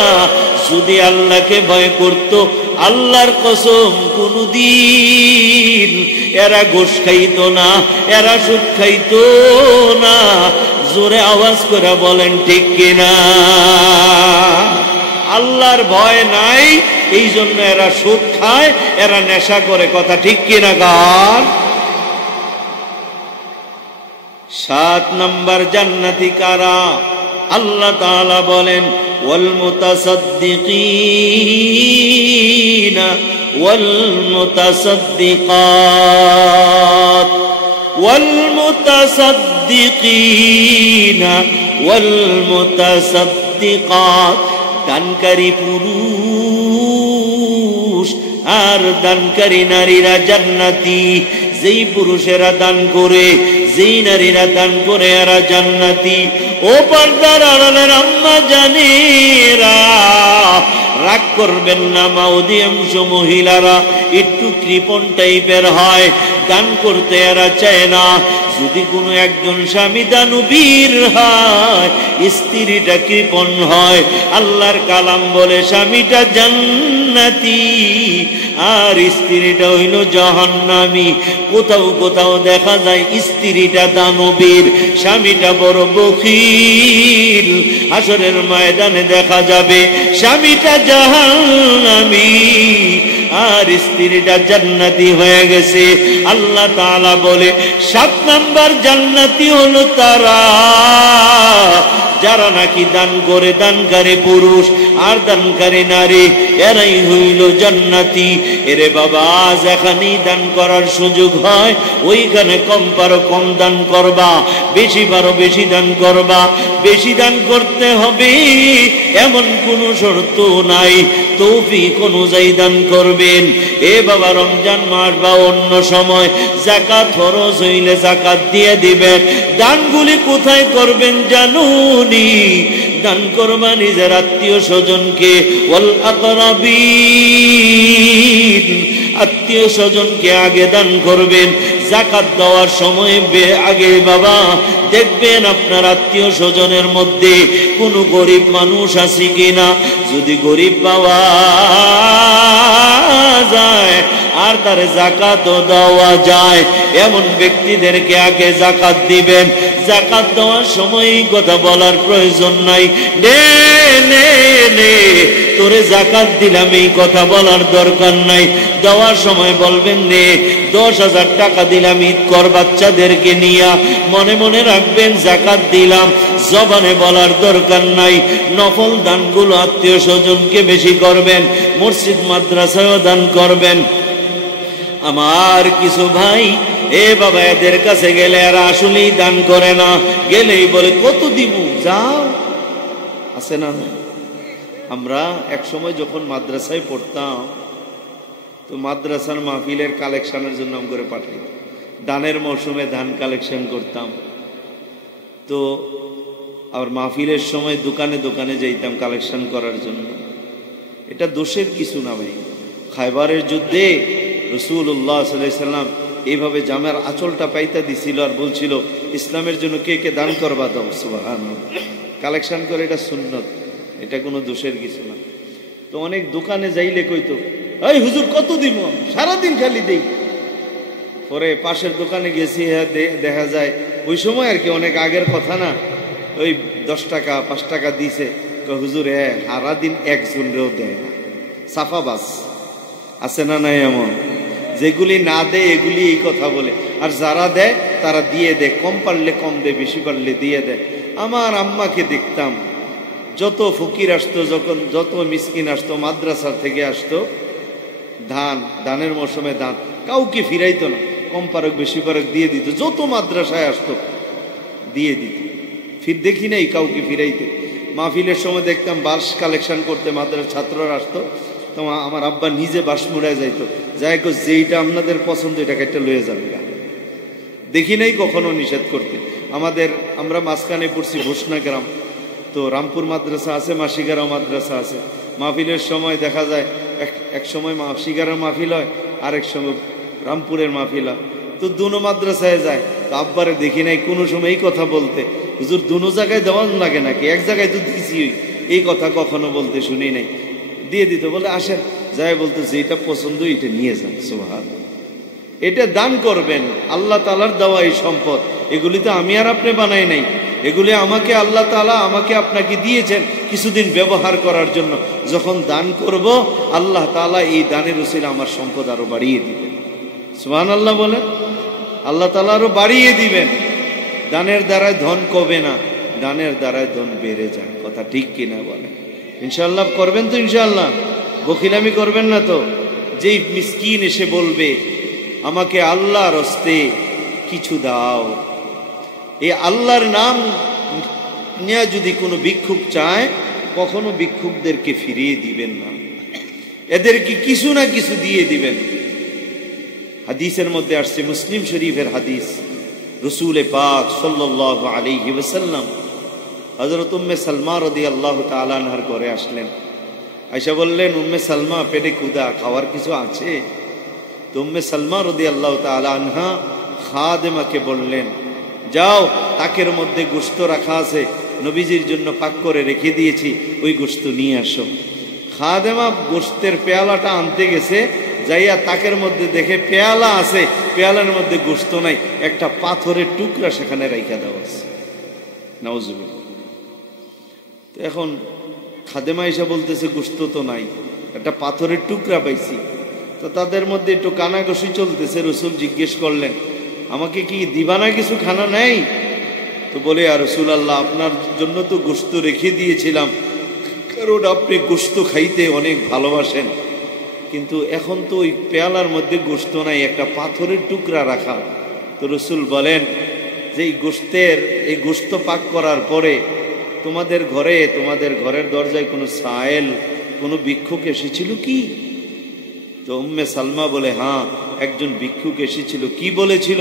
যদি আল্লাহকে ভয় করত, আল্লাহর কসম কোনদিন এরা ঘুষ খাইতো না, এরা সুদ খাইতো না। জোরে আওয়াজ করে বলেন ঠিক কিনা? আল্লাহর ভয় নাই, এই জন্য এরা সুদ খায়, এরা নেশা করে। কথা ঠিক কিনা গান? 7 নম্বর জান্নাতি কারা? আল্লাহ তাআলা বলেন ওয়াল মুতাসাদ্দিকিনা ওয়াল মুতাসাদ্দিকাত ওয়াল মুতাসাদ্দিকিনা ওয়াল মুতাসাদ্দিকাত। দানকারী পুরুষ আর দানকারী নারীরা জান্নাতি। যেই পুরুষেরা দান করে, যেই নারীরা দান করে, এরা জান্নাতি। ও পর্দার আড়ালের আম্মা জানেরা, রাগ করবেন না, অধিকাংশ মহিলারা একটু কৃপণ টাইপের হয়, দান করতে এরা চায় না। যদি কোনো একজন স্বামী দানবীর হয়, স্ত্রীটা কৃপণ হয়, আল্লাহর কালাম বলে স্বামীটা জান্নাতি আর স্ত্রীটা হইল জাহান্নামী। কোথাও কোথাও দেখা যায় স্ত্রীটা দানবীর, স্বামীটা বড় বখিল। হাসরের ময়দানে দেখা যাবে স্বামীটা জাহান্নামী আর স্ত্রীটা জান্নাতি হয়ে গেছে। আল্লাহ তাআলা বলে 7 নাম্বার জান্নাতি হলো তারা যারা নাকি দান করে, দানকারী পুরুষ আর দানকারী নারী, এরাই হইল জান্নাতি। এরে বাবা, যেখানেই দান করার সুযোগ হয় ওইখানে কম পারো কম দান করবা, বেশি পারো বেশি দান করবা। বেশি দান করতে হবে এমন কোনো শর্ত নাই, তৌফিক অনুযায়ী দান করবেন। এ বাবা, রমজান মাস বা অন্য সময় যাকাত ফরজ হইলে যাকাত দিয়ে দিবেন। দানগুলি কোথায় করবেন জানুন? দান করবা নিজের আত্মীয় স্বজনকে, ওয়াল আকরাবিন, আত্মীয় স্বজনকে আগে দান করবেন। যাকাত দেওয়ার সময় আগে বাবা দেখবেন আপনার আত্মীয় স্বজনের মধ্যে কোনো গরিব মানুষ আছে কিনা। যদি গরিব পাওয়া যায় আর তার যাকাত দেওয়া যায়, এমন ব্যক্তিদেরকে আগে যাকাত দিবেন। যাকাত দেওয়ার সময় কথা বলার প্রয়োজন নাই, নে নে নে তোরে যাকাত দিলাম, এই কথা বলার দরকার নাই। দেওয়ার সময় বলবেন নে 10,000 টাকা দিলাম ঈদ কর বাচ্চাদেরকে নিয়া। মনে মনে রাখবেন যাকাত দিলাম, জবানে বলার দরকার নাই। নফল দানগুলো আত্মীয় স্বজনকে বেশি করবেন, মসজিদ মাদ্রাসায়ও দান করবেন। আমার কিছু ভাই এ বাবা এদের কাছে গেলে এরা আসলেই দান করে না, গেলেই বলে কত দিব, যাও আছে না। আমরা এক সময় যখন মাদ্রাসায় পড়তাম, তো মাদ্রাসার মাহফিলের কালেকশনের জন্য নাম করে পাঠাই, দানের মৌসুমে ধান কালেকশন করতাম। তো আবার মাহফিলের সময় দোকানে দোকানে যাইতাম কালেকশন করার জন্য। এটা দোষের কিছু না ভাই। খায়বারের যুদ্ধে রাসূলুল্লাহ সাল্লাল্লাহু আলাইহি সাল্লাম এইভাবে জামার আঁচলটা পাইতা দিছিল আর বলছিল ইসলামের জন্য কে কে দান করবা দাও। সুবহানাল্লাহ। কালেকশন করে এটা সুন্নত, এটা কোনো দোষের কিছু না। তো অনেক দোকানে যাইলে কইতো এই হুজুর কত দিব, সারাদিন খালি দেই। পরে পাশের দোকানে গেছি, দেখা যায় ওই সময় আর কি অনেক আগের কথা না, ওই 10 টাকা 5 টাকা দিছে, হুজুর সারাদিন একজনরেও দেয় না, সাফাবাজ আছে না নাই? এমন যেগুলি না দেয় এগুলি এই কথা বলে, আর যারা দেয় তারা দিয়ে দেয়, কম পারলে কম দেয়, বেশি পারলে দিয়ে দেয়। আমার আম্মাকে দেখতাম, যত ফকির আসতো, যত মিসকিন আসতো, মাদ্রাসা থেকে আসতো, ধানের মৌসুমে ধান কাউকে ফিরাইতো না, কম পারক বেশি পারক দিয়ে দিত। যত মাদ্রাসায় আসতো দিয়ে দিত, ফির দেখি নাই কাউকে ফিরাইতে। মাহফিলের সময় দেখতাম বাঁশ কালেকশন করতে মাদ্রাসার ছাত্ররা আসতো, তো আমার আব্বা নিজে বাঁশ মুড়ায় যাইতো, যাই হোক যেইটা আপনাদের পছন্দ এটাকে একটা লয়ে যাবে। দেখি নাই কখনো নিষেধ করতে। আমরা মাঝখানে পড়ছি ভূষণা গ্রাম, তো রামপুর মাদ্রাসা আছে, মাসিগারাও মাদ্রাসা আছে। মাহফিলের সময় দেখা যায় এক সময় মাসিগারার মাহফিল হয়, আরেক সময় রামপুরের মাহফিল হয়, তো দুনো মাদ্রাসায় যায়। তো আব্বারে দেখি নাই কোনো সময় এই কথা বলতে, হুজুর দুনো জায়গায় দেওয়ান লাগে নাকি, এক জায়গায় তো দিছি, এই কথা কখনো বলতে শুনি নাই। দিয়ে দিত, বলে আসেন, যাই বলতো যেটা পছন্দ এটা নিয়ে যান। সুবহানাল্লাহ, এটা দান করবেন, আল্লাহ তাআলার দেওয়া এই সম্পদ, এগুলি তো আমি আর আপনি বানাই নাই, এগুলি আমাকে আল্লাহ তাআলা আমাকে আপনাকে দিয়েছেন কিছুদিন ব্যবহার করার জন্য। যখন দান করব আল্লাহ তাআলা এই দানের উসিলা আমার সম্পদ আরো বাড়িয়ে দিবেন। সুবহানাল্লাহ বলে, আল্লাহ তাআলা আরো বাড়িয়ে দিবেন। দানের দ্বারায় ধন কমে না, দানের দ্বারায় ধন বেড়ে যায়। কথা ঠিক কিনা বলে? ইনশাআল্লাহ করবেন তো? ইনশাআল্লাহ বখিলামি করবেন না তো? যেই মিসকিন এসে বলবে আমাকে আল্লাহর হস্তে কিছু দাও, এই আল্লাহর নাম নিয়ে যদি কোনো ভিক্ষুক চায়, কখনো ভিক্ষুকদেরকে ফিরিয়ে দিবেন না, এদেরকে কিছু না কিছু দিয়ে দিবেন। হাদিসের মধ্যে আসছে, মুসলিম শরীফের হাদিস, রসুল পাক সাল্লাল্লাহু আলাইহি ওয়াসাল্লাম হযরত উম্মে সালমা রাদিয়াল্লাহু তাআলা আনহার ঘরে আসলেন। আয়েশা বললেন, উম্মে সালমা পেটে ক্ষুধা, খাওয়ার কিছু আছে? তো উম্মে সালমা রাদিয়াল্লাহু তাআলা আনহা খাদেমাকে বললেন, যাও, তাকের মধ্যে গোশত রাখা আছে, নবীজির জন্য পাক করে রেখে দিয়েছি, ওই গোশত নিয়ে আসো। খাদেমা গোশতের পেয়ালাটা আনতে গেছে, যাইয়া তাকের মধ্যে দেখে পেয়ালা আছে, পেয়ালার মধ্যে গোশত নাই, একটা পাথরের টুকরা সেখানে রাইখা দেওয়া আছে। নাউজুবিল্লাহ। তো এখন খাদেমা এসে বলতেছে গোশত তো নাই, একটা পাথরের টুকরা পাইছি। তো তাদের মধ্যে একটু কানাঘষি চলতেছে। রসুল জিজ্ঞেস করলেন, আমাকে কি দিবানা কিছু খানা নেই? তো বলে, আর রাসূলুল্লাহ, আপনার জন্য তো গোশত রেখে দিয়েছিলাম, কারণ আপনি গোশত খাইতে অনেক ভালোবাসেন, কিন্তু এখন তো ওই পেয়ালার মধ্যে গোশত নাই, একটা পাথরের টুকরা রাখা। তো রসুল বলেন যে এই গোশত পাক করার পরে তোমাদের ঘরের দরজায় কোনো সায়েল, কোনো ভিক্ষুক এসেছিল কি? তো উম্মে সালমা বলে, হ্যাঁ, একজন ভিক্ষুক এসেছিল। কি বলেছিল?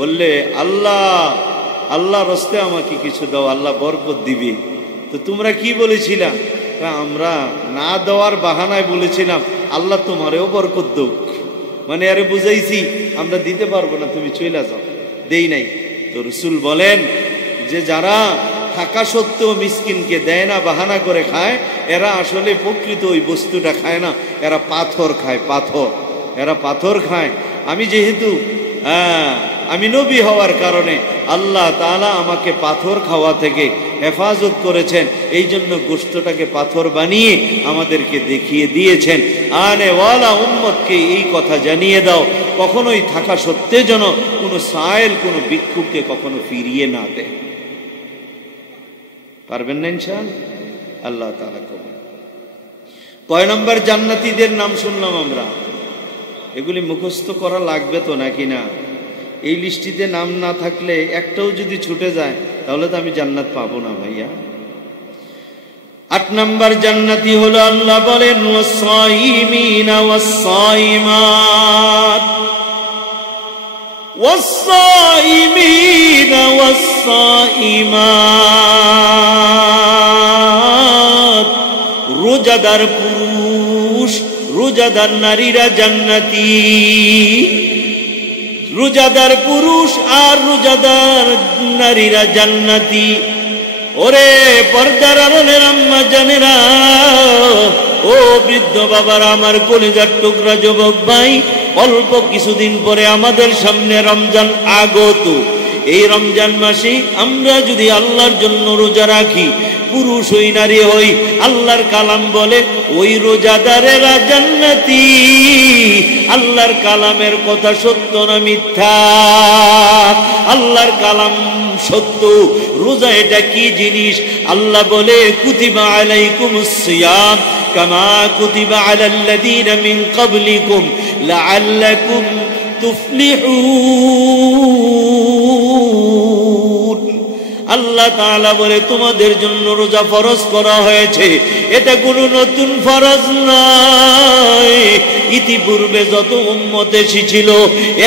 বললে, আল্লাহর রাস্তে আমাকে কিছু দাও, আল্লাহ বরকত দিবে। তো তোমরা কি বলেছিলা? আমরা না দেওয়ার বাহানায় বলেছিলাম আল্লাহ তোমারেও বরকত দৌক, মানে আরে বুঝাইছি আমরা দিতে পারবো না, তুমি চলে যাও, দেই নাই। তো রসুল বলেন যে যারা থাকা সত্ত্বেও মিসকিনকে দেয় না, বাহানা করে খায়, এরা আসলে প্রকৃত ওই বস্তুটা খায় না, এরা পাথর খায়, এরা পাথর খায়। আমি যেহেতু আমি নবী হওয়ার কারণে আল্লাহ তাআলা আমাকে পাথর খাওয়া থেকে হেফাজত করেছেন, এই জন্য গোশতটাকে পাথর বানিয়ে আমাদেরকে দেখিয়ে দিয়েছেন। আনে ওয়ালা উম্মতকে এই কথা জানিয়ে দাও, কখনোই থাকা সত্ত্বে যেন কোনো সায়েল, কোনো ভিক্ষুককে কখনো ফিরিয়ে না দেয়। পারবেন না ইনশাআল্লাহ? আল্লাহ তাআলা কবুল। কয় নম্বর জান্নাতীদের নাম শুনলাম আমরা? এগুলি মুখস্থ করা লাগবে তো নাকি না? এই লিস্টিতে নাম না থাকলে একটাও যদি ছুটে যায় তাহলে তো আমি জান্নাত পাবো না ভাইয়া। 8 নম্বর জান্নাতি হলো, আল্লাহ বলেন, ওয়াসাইমিনা ওয়াসাইমাত, ওয়াসাইমিনা ওয়াসাইমাত, রোজাদার পুরুষ, রোজাদার নারীরা জান্নাতি। রোজাদার পুরুষ আর রোজাদার নারীরা জান্নাতি। ওরে পর্দার আড়ালের আম্মা জানেরা, ও বৃদ্ধ বাবার, আমার কলিজার টুকরা যুবক ভাই, অল্প কিছুদিন পরে আমাদের সামনে রমজান আগত। এই রমজান মাসে আমরা যদি আল্লাহর জন্য রোজা রাখি, পুরুষ হই নারী হই, আল্লাহর কালাম বলে ওই রোজাদারেরা জান্নাতি। আল্লাহর কালামের কথা সত্য না মিথ্যা? আল্লাহর কালাম সত্য। রোজা এটা কি জিনিস? আল্লাহ বলে কুতিবা আলাইকুমুস সিয়াম কামা কুতিবা আলাল্লাযীনা মিন ক্বাবলিকুম লাআল্লাকুম তুফলিহুন। আল্লাহ তাআলা বলে তোমাদের জন্য রোজা ফরজ করা হয়েছে, এটা কোনো নতুন ফরজ নয়। ইতিপূর্বে যত উম্মত এসেছিল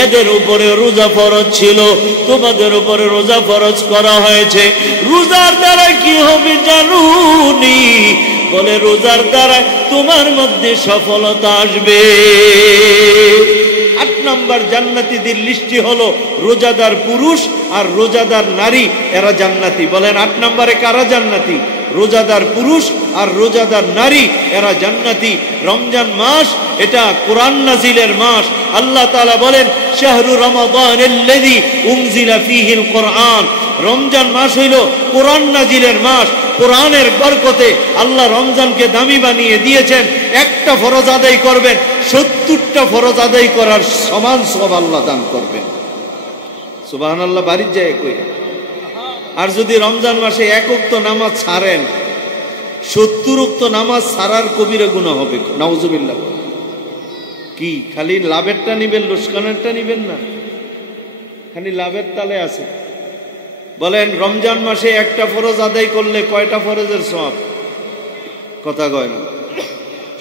এদের উপরে রোজা ফরজ ছিল, তোমাদের উপরে রোজা ফরজ করা হয়েছে। রোজার দ্বারা কি হবে জানুনি? বলে রোজার দ্বারা তোমার মধ্যে সফলতা আসবে। 8 নম্বর জান্নাতীদের লিস্টটি হলো রোজাদার পুরুষ আর রোজাদার নারী, এরা জান্নাতি। বলেন 8 নম্বরে কারা জান্নাতি? রোজাদার পুরুষ আর রোজাদার নারী, এরা জান্নাতি। রমজান মাস এটা কোরআন নাজিলের মাস। আল্লাহ তাআলা বলেন শাহরু রমাদানাল্লাযী উনজিলা ফীহিল কোরআন। রমজান মাস হইল কোরআন নাজিলের মাস। কোরআনের বরকতে আল্লাহ রমজানকে দামি বানিয়ে দিয়েছেন। একটা ফরজ আদায় করবেন, 70টা ফরজ আদায় করার সমান সওয়াব আল্লাহ দান করবেন। সুবহানাল্লাহ বাড়ির যায় কই। আর যদি রমজান মাসে 1 ওয়াক্ত নামাজ ছাড়েন, 70 ওয়াক্ত নামাজ ছাড়ার কবিরা গুনাহ হবে। নাউজুবিল্লাহ। কি খালি লাভেরটা নিবেন, লোকসানেরটা নিবেন না? খালি লাভের তালে আছে। বলেন রমজান মাসে একটা ফরজ আদায় করলে কয়টা ফরজের সওয়াব? কথা কয় না।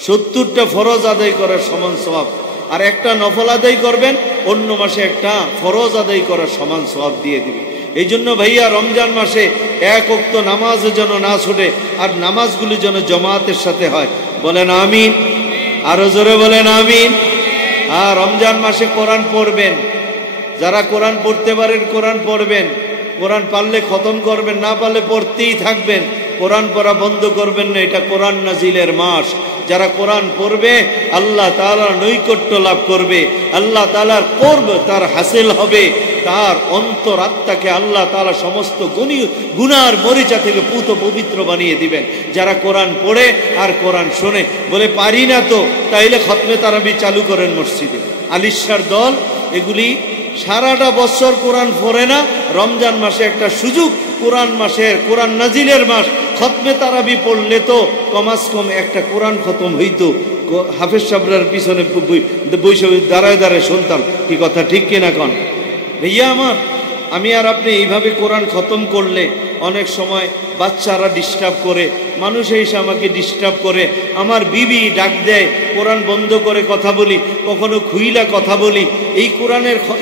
70টা ফরজ আদায় করার সমান সওয়াব। আর একটা নফল আদায় করবেন, অন্য মাসে একটা ফরজ আদায় করার সমান সওয়াব দিয়ে দিবে। এই জন্য ভাইয়া রমজান মাসে 1 ওয়াক্ত নামাজ যেন না ছুটে, আর নামাজগুলি যেন জামাতের সাথে হয়। বলেন আমিন। আরো জোরে বলেন আমিন। আর রমজান মাসে কোরআন পড়বেন। যারা কোরআন পড়তে পারেন কোরআন পড়বেন। কোরআন পারলে খতম করবেন, না পারলে পড়তেই থাকবেন। কোরআন পড়া বন্ধ করবেন না, এটা কোরআন নাজিলের মাস। যারা কোরআন পড়বে আল্লাহ তাআলার নৈকট্য লাভ করবে, আল্লাহ তাআলার কুরব তার হাসিল হবে। তার অন্তরাত্মাকে আল্লাহ তাআলা সমস্ত গুনার মরিচা থেকে পুত পবিত্র বানিয়ে দিবেন। যারা কোরআন পড়ে আর কোরআন শোনে। বলে পারি না তো, তাইলে খতমে তারাবি চালু করেন মসজিদে। আলিশার দল এগুলি সারাটা বছর কোরআন পড়ে না। রমজান মাসে একটা সুযোগ, কোরআন মাসের কোরআন নাজিলের মাস, খতমে তারাবি পড়লে তো কমাস কম একটা কোরআন খতম হইতো। হাফেজ সাহেবের পিছনে বৈশে দাঁড়ায় দাঁড়ায় শুনতাম। কি কথা ঠিক কিনা কন ভাইয়া আমার? আমি আর আপনি এইভাবে কোরআন খতম করলে অনেক সময় বাচ্চারা ডিস্টার্ব করে, মানুষ এসে আমাকে ডিস্টার্ব করে, আমার বিবি ডাক দেয়, কোরআন বন্ধ করে কথা বলি, কখনো খুইলা কথা বলি।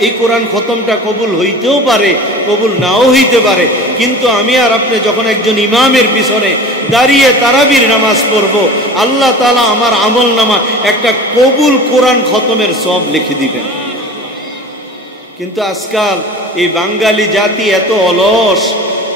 এই কোরআন খতমটা কবুল হইতেও পারে, কবুল নাও হইতে পারে। কিন্তু আমি আর আপনি যখন একজন ইমামের পিছনে দাঁড়িয়ে তারাবির নামাজ পড়ব, আল্লাহ তাআলা আমার আমল নামা একটা কবুল কোরআন খতমের সওয়াব লিখে দিবেন। কিন্তু আজকাল এই বাঙালি জাতি এত অলস,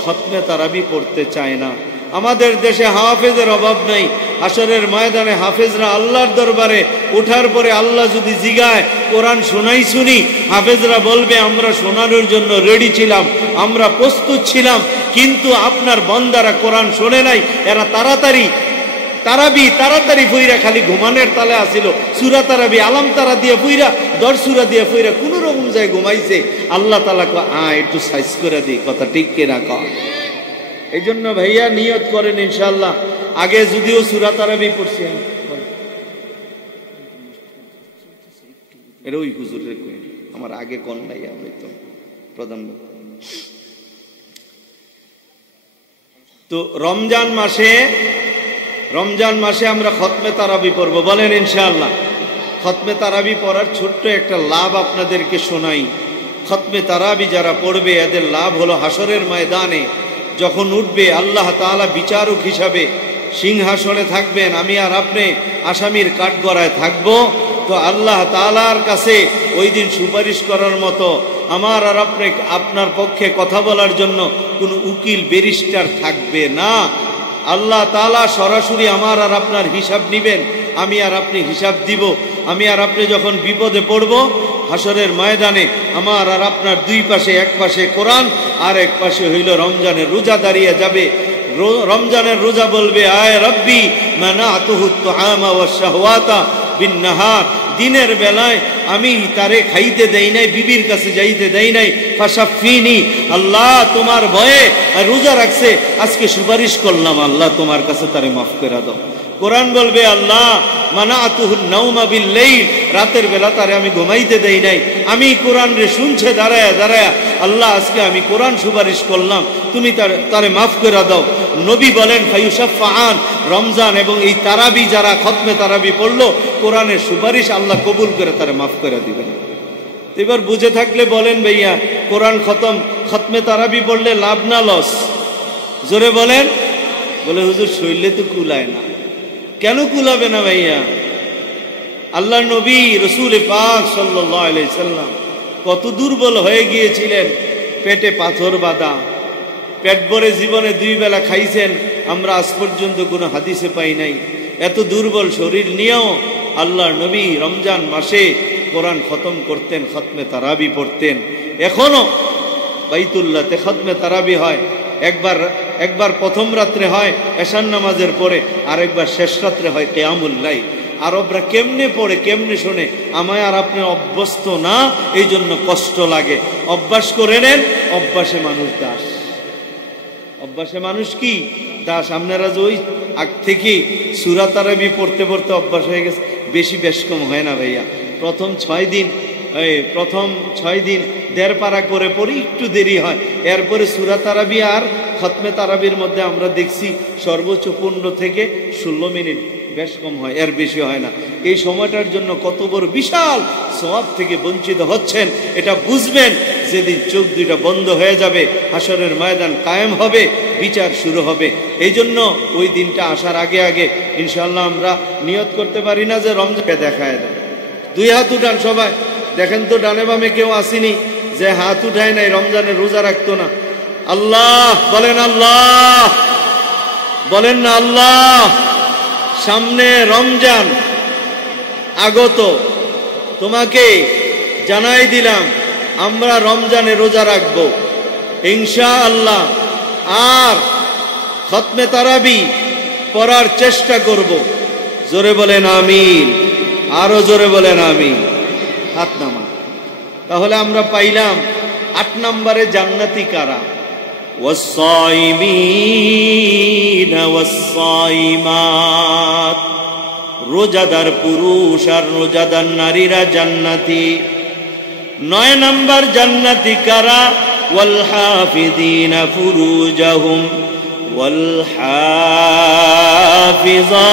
খতমে তারাবি পড়তে চায় না। আমাদের দেশে হাফেজের অভাব নাই। হাশরের ময়দানে হাফেজরা আল্লাহর দরবারে ওঠার পরে আল্লাহ যদি জিগায় কোরআন শোনাই শুনি, হাফেজরা বলবে আমরা শোনানোর জন্য রেডি ছিলাম, আমরা প্রস্তুত ছিলাম, কিন্তু আপনার বান্দারা কোরআন শোনে নাই। এরা তাড়াতাড়ি ফুইরা খালি ঘুমানের তালে আসিল। সূরা তারাবি আলাম তারা দিয়ে ফুইরা, 10 সূরা দিয়ে ফুইরা কোন রকম যায় ঘুমাইছে। আল্লাহ তাআলা কয় একটু সাইজ করে দিই। কথা ঠিক কিনা কয়? এই জন্য ভাইয়া নিয়ত করেন ইনশাআল্লাহ। আগে যদিও সূরা তারাবি পড়ছি, এর ওই হুজুরের কই আমার আগে কোন নাই, আমি তো প্রধান। তো রমজান মাসে আমরা খতমে তারাবি পড়ব। বলেন ইনশাআল্লাহ। খতমে তারাবি পড়ার ছোট্ট একটা লাভ আপনাদেরকে শোনাই। খতমে তারাবি যারা পড়বে এদের লাভ হলো হাশরের ময়দানে যখন উঠবে আল্লাহ তাআলা বিচারক হিসাবে সিংহাসনে থাকবেন, আমি আর আপনি আসামির কাঠগড়ায় থাকব। তো আল্লাহ তাআলার কাছে ওই দিন সুপারিশ করার মতো আমার আর আপনার পক্ষে কথা বলার জন্য কোনো উকিল ব্যারিস্টার থাকবে না। আল্লাহ তাআলা সরাসরি আমার আর আপনার হিসাব নিবেন, আমি আর আপনি হিসাব দিব। আমি আর আপনি যখন বিপদে পড়ব হাসরের ময়দানে আমার আর আপনার দুই পাশে, এক পাশে কোরআন আর এক পাশে হইল রমজানের রোজা দাঁড়িয়ে যাবে। রমজানের রোজা বলবে, আয় রব্বি মানাতুহু তুআমা ওয়াশ শাহওয়াতা বিন নাহার, দিনের বেলায় আমি তারে খাইতে দেই নাই, বিবির কাছে যাইতে দেই নাই, ফাশাফিনি, আল্লাহ তোমার ভয়ে রোজা রাখছে, আজকে সুপারিশ করলাম, আল্লাহ তোমার কাছে তারে মাফ করে দাও। কোরআন বলবে, আল্লাহ মানাতুহু নাওমা বিল লাইল, রাতের বেলা তারে আমি ঘুমাইতে দেই নাই, আমি কোরআন রে শুনছে দাঁড়ায়া দাঁড়ায়া, আল্লাহ আজকে আমি কোরআন সুপারিশ করলাম, তুমি তারে মাফ করে দাও। নবী বলেন ফায়ুশাফাআন, রমজান এবং এই তারাবি যারা খতমে তারাবি পড়লো, কোরআনের সুপারিশ আল্লাহ কবুল করে তারে মাফ করে দিবেন। এবার বুঝে থাকলে বলেন ভাইয়া, কোরআন খতমে তারাবি পড়লে লাভ না লস? জোরে বলেন। বলে হুজুর শরীরে তো কুলায় না। কেন কুলাবে না ভাইয়া? আল্লাহ নবী রসুল পাক সাল্লাল্লাহু আলাইহি সাল্লাম কত দুর্বল হয়ে গিয়েছিলেন, পেটে পাথর বাঁধা, পেট ভরে জীবনে 2 বেলা খাইছেন, আমরা আজ পর্যন্ত কোনো হাদিসে পাই নাই। এত দুর্বল শরীর নিয়েও আল্লাহর নবী রমজান মাসে কোরআন খতম করতেন, খতমে তারাবি পড়তেন। এখনো বাইতুল্লাহতে খতমে তারাবি হয়, একবার প্রথম রাত্রে হয় এশার নামাজের পরে, আরেকবার শেষ রাত্রে হয় কিয়ামুল লাইল। আরবরা কেমনে পড়ে, কেমনে শোনে, আমায় আর আপনি অভ্যস্ত না, এই জন্য কষ্ট লাগে। অভ্যাস করে নেন, অভ্যাসে মানুষ দাস। অভ্যাসে মানুষ কি দাস? আপনারা যে ওই আগ থেকে সূরা তারাবি পড়তে পড়তে অভ্যাস হয়ে গেছে, বেশ কম হয় না ভাইয়া। প্রথম 6 দিন 1.5 পারা করে পড়ি, একটু দেরি হয়। এরপরে সূরা তারাবি আর খতমে তারাবির মধ্যে আমরা দেখছি সর্বোচ্চ 15 থেকে 16 মিনিট, বেশ কম হয়, এর বেশি হয় না। এই সময়টার জন্য কত বড় বিশাল সওয়াব থেকে বঞ্চিত হচ্ছেন, এটা বুঝবেন যেদিন চোখ দুইটা বন্ধ হয়ে যাবে, হাসরের ময়দান কায়েম হবে, বিচার শুরু হবে। এই জন্য ওই দিনটা আসার আগে আগে ইনশাআল্লাহ আমরা নিয়ত করতে পারি না যে রমজানকে দেখায় দেয়। 2 হাত উঠান সবাই, দেখেন তো ডানে বামে কেউ আসেনি যে হাত উঠায় নাই, রমজানের রোজা রাখতো না। আল্লাহ বলেন, আল্লাহ বলেন না, আল্লাহ। সামনে রমজান আগত, তোমাকে জানাই দিলাম আমরা রমজানে রোজা রাখবো ইনশাআল্লাহ, আর খতমে তারাবি পড়ার চেষ্টা করব। জোরে বলেন আমিন, আরো জোরে বলেন আমিন। হাত নামা। তাহলে আমরা পাইলাম 8 নম্বরে জান্নাতি কারা? ওয়াস-সাইমিন ওয়াস-সাইমাত, রোজাদার পুরুষ আর রোজাদার নারীরা জান্নাতি। 9 নম্বর জান্নাতি কারা? ওয়াল হাফিযিনা ফুরুজাহুম ওয়াল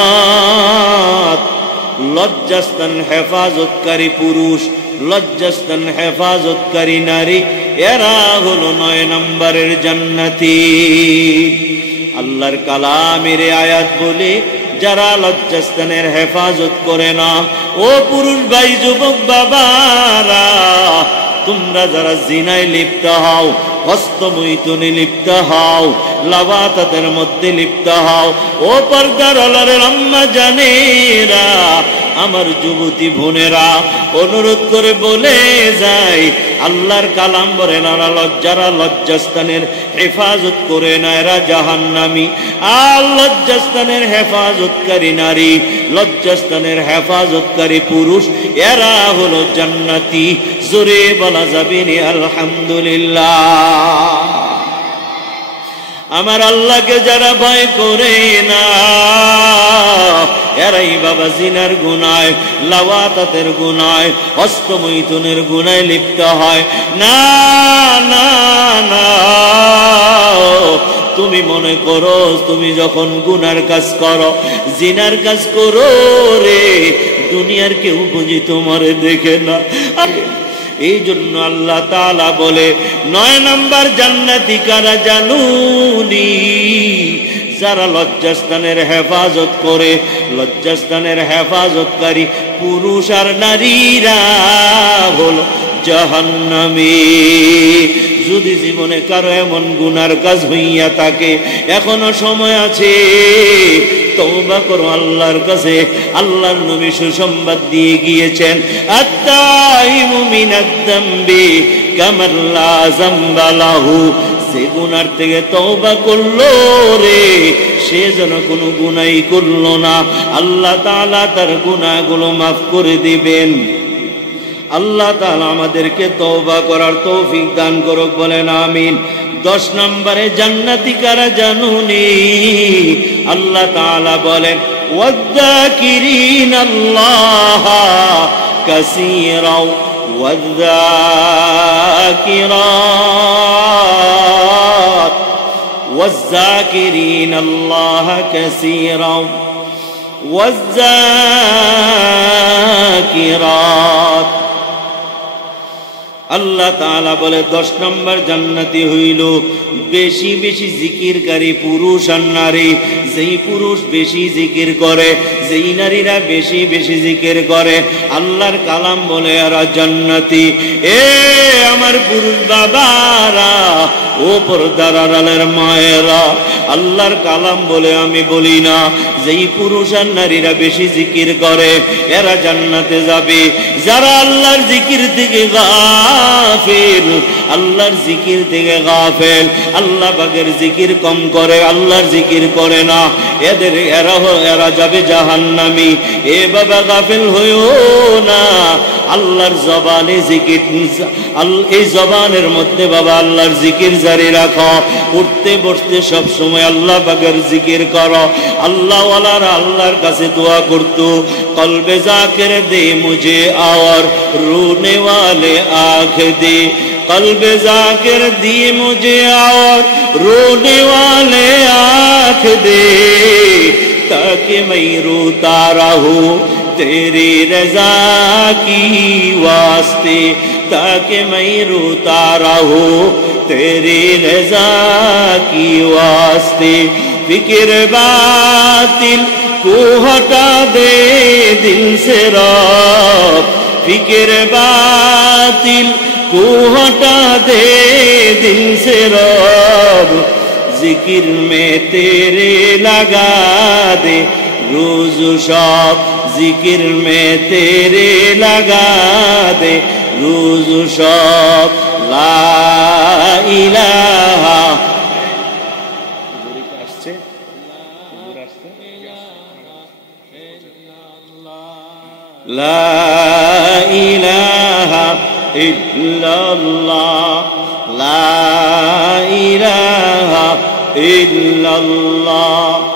হাফিযাত, লজ্জাস্থান হেফাজতকারী পুরুষ, লজ্জাস্থান হেফাজতকারী নারী, এরা হলো 9 নম্বরের জান্নাতি। আল্লাহর কালামের আয়াত বলে, যারা লজ্জাস্থানের হেফাজত করে না, ও পুরুষ ভাই, যুবক বাবারা, তোমরা যারা জিনায় লিপ্ত হও, হস্তমৈথুনে লিপ্ত হও, লাবাতাতের মধ্যে লিপ্ত হও, ও পর্দার আলারের আম্মা জানেরা, আমার যুবতী বোনেরা, অনুরোধ করে বলে যায়, আল্লাহর কালাম বলেন, যারা লজ্জাস্থানের হেফাজত করে না এরা জাহান্নামী। আর লজ্জাস্থানের হেফাজতকারী নারী, লজ্জাস্থানের হেফাজতকারী পুরুষ, এরা হলো জান্নাতি। জোরে বলা যাবে না আলহামদুলিল্লাহ। আমার আল্লাহকে যারা ভয় করে না, এরাই বাবা জিনার গুনায়, লাওয়াতাতের গুনায়, হস্তমৈথুনের গুনায় লিপ্ত হয় না। না না, তুমি মনে করো তুমি যখন গুনার কাজ করো, জিনার কাজ করো রে, দুনিয়ার কেউ বুঝি তোমার দেখে না। এই জন্য আল্লাহ তাআলা বলে 9 নম্বর জান্নাতি কারা জানুনি? যারা লজ্জাস্থানের হেফাজত করে, লজ্জাস্থানের হেফাজতকারী পুরুষ আর নারীরা হলো জাহান্নামী। যদি জীবনে কারো এমন গুনার কাজ হইয়া থাকে, এখনো সময় আছে, তওবা করো আল্লাহর কাছে। আল্লাহর নবী সুসংবাদ দিয়ে গিয়েছেন, আত-তাইবু মিনাদ যামবি কামান লা যামবা লাহু, যে গুনার থেকে তওবা করলো রে, সে যেন কোনো গুনাই করলো না, আল্লাহ তাআলা তার গুনাহগুলো মাফ করে দিবেন। আল্লাহ তাআলা আমাদেরকে তওবা করার তৌফিক দান করুক, বলেন আমিন। 10 নম্বরে জান্নাতি কারা জানুনি? আল্লাহ তাআলা বলেন, ওয়ায-যাকিরিনাল্লাহ কাসীরা ওয়ায-যাকিরাত ওয়ায-যাকিরিনাল্লাহ কাসীরা ওয়ায-যাকিরাত। আল্লাহ তাআলা বলে 10 নম্বর জান্নাতি হইল বেশি বেশি জিকিরকারী পুরুষ আর নারী। যেই পুরুষ বেশি জিকির করে, যেই নারীরা বেশি বেশি জিকির করে, আল্লাহর কালাম বলে এরা জান্নাতি। এ আমার পুরুষ বাবারা, ও পর্দার আড়ালের মায়েরা, আল্লাহর কালাম বলে আমি বলি না, যেই পুরুষ আর নারীরা বেশি জিকির করে এরা জান্নাতে যাবে। যারা আল্লাহর জিকির থেকে গাফিল, আল্লাহর জিকির থেকে গাফিল, আল্লাহ পাকের জিকির কম করে, আল্লাহর জিকির করে না, এরা যাবে জাহান্নামী। এ বাবা গাফিল হইও না, আল্লাহর জবানে জিকির, এই জবানের মধ্যে বাবা আল্লাহর জিকির জারি রাখো। উঠতে বসতে সব সময় আল্লাহ পাকের জিকির করো। আল্লাহ ওয়ালারা আল্লাহর কাছে দোয়া করতো, কলবে জাকির দে মুঝে और रोने वाले आँख दे, कल्बे जाकिर दिए मुझे और रोने वाले आँख दे, ताकि मैं रोता रहूं तेरी रजा की वास्ते, ताकि मैं रोता रहूं तेरी रजा की वास्ते। फिक्र बातिल को हटा दे दिल से रब, फिक्र बातिल को हटा दे दिल से रब, जिक्र में तेरे लगा दे रोज शब, जिक्र में तेरे लगा दे रोज शब। ला इलाहा লা ইলাহা ইল্লাল্লাহ, লা ইলাহা ইল্লাল্লাহ।